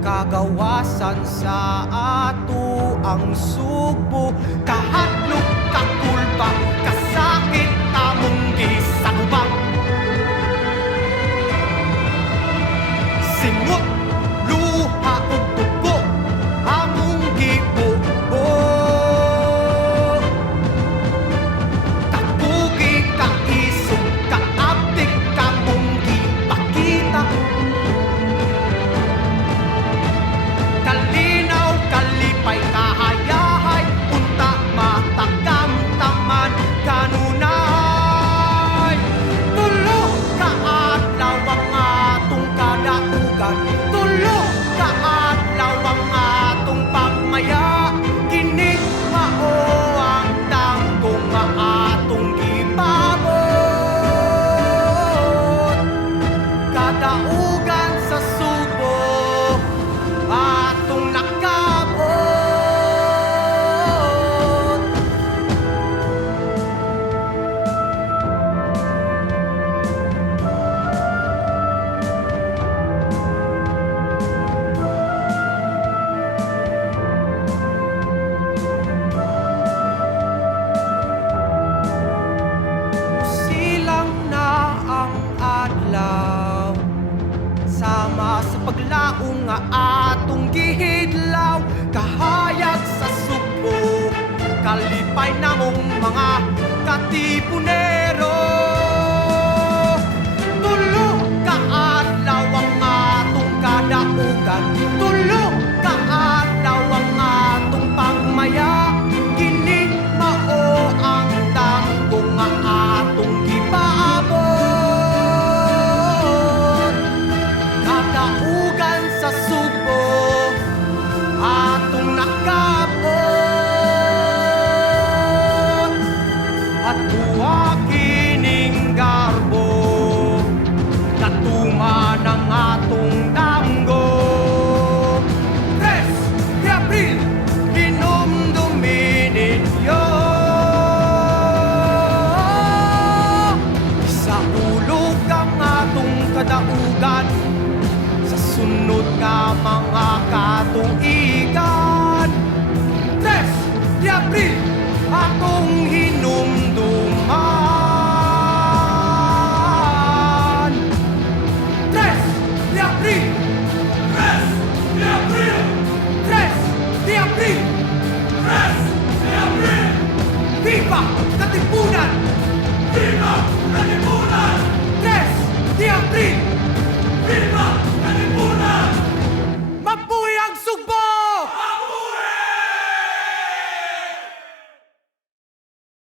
kagawasan sa ato ang subo. Kahadlok, kakulba, kasakit among gisakubang. Singot, luha ug dugo among gibuo. Kapugi, kaisog, kaaptik kamong gipakita. Kalinaw, kalipay, kahayahay, unta matakamtaman kanunay. Tulo ka adlaw ang atong kadaugan, tulo ka adlaw ang atong pagmaya. Kini mao ang tanggong nga atong gipabot. Kadaugan sa subo atong nakabot. Silang na ang adlaw, sama sa paglaong nga atong gihidlaw. Kahayag sa subo, kalipay namong mga katipunero. Tulo ka adlaw ang atong kadaugan, tulo ka adlaw ang atong pagmaya. Kini mao ang tanggong nga atong gipaabot. Kadaugan sa subo atong nakabot. At buwa kining garbo, natuman ang atong tanggo. 3 de Abril, hinumdumininyo. Sa ulog ang atong kadaugan, sa sunod nga mga katuigan. 3 de Abril, atong hinumduman. 3 de Abril, 3 de Abril, 3 de Abril, 3 de Abril. Viva Katipunan! Viva Katipunan! 3 de Abril!